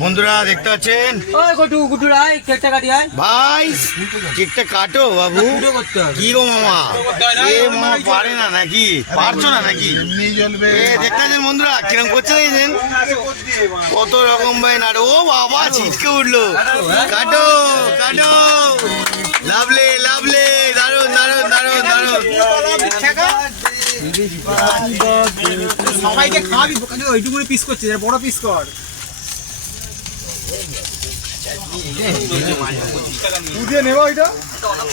বন্ধুরা দেখতে পাচ্ছেন ভাই কেকটা কাটো বাবু। কি গো মামা, এ মামা পারে না নাকি? পারছো না নাকি? দেখতে পাচ্ছেন বন্ধুরা কিরম করছে, দেখেছেন কত রকম ভাই না। ও বাবা ছিটকে উঠলো। কাটো কাটো, লাভলে লাভলে, দারুন দারুন দারুন দারুন। সবাইকে খাওয়াবি, ওইটুকুনি পিস করছিস, বড় পিস কর।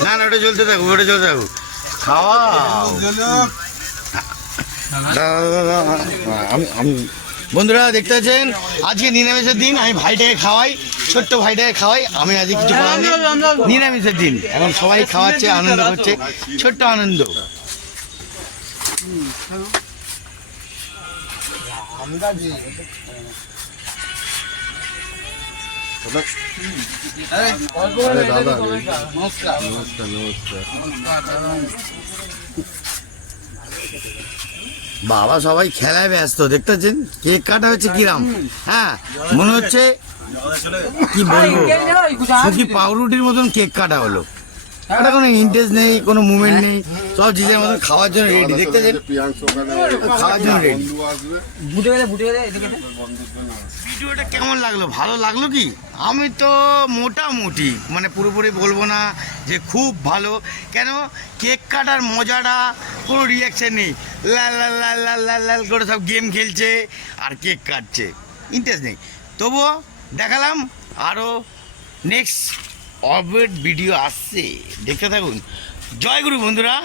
না না, ওটা চলতে থাকুক, ওটা চলতে থাকুক। খাওয়া বন্ধুরা দেখতে পাচ্ছেন আজকে নিরামিষের দিন। আমি ভাইটাকে খাওয়াই, ছোট্ট ভাইটাকে খাওয়াই। আমি আজকে কিছু করার নেই, নিরামিষের দিন। এখন সবাই খাওয়াচ্ছে, আনন্দ করছে, ছোট্ট আনন্দ। বাবা সবাই খেলায় ব্যস্ত, দেখতেছেন কেক কাটা হচ্ছে কিরাম। হ্যাঁ মনে হচ্ছে কি বলবো, শুধু পাউরুটির মতন কেক কাটা হলো। এটা কোনো ইন্টারেস্ট নেই, কোনো মুভমেন্ট নেই, সব জিনিসের মতন খাওয়ার জন্য রেডি। দেখতেছেন খাওয়ার জন্য রেডি। ভিডিওটা কেমন লাগলো, ভালো লাগলো কি? আমি তো মোটামুটি, মানে পুরোপুরি বলবো না যে খুব ভালো। কেন, কেক কাটার মজাটা কোনো রিয়াকশান নেই। লাল লাল লাল লাল লাল লাল করে সব গেম খেলছে আর কেক কাটছে, ইন্টারেস্ট নেই। তবুও দেখালাম, আরও নেক্সট আপডেট ভিডিও আসছে, দেখতে থাকুন। জয় গুরু বন্ধুরা।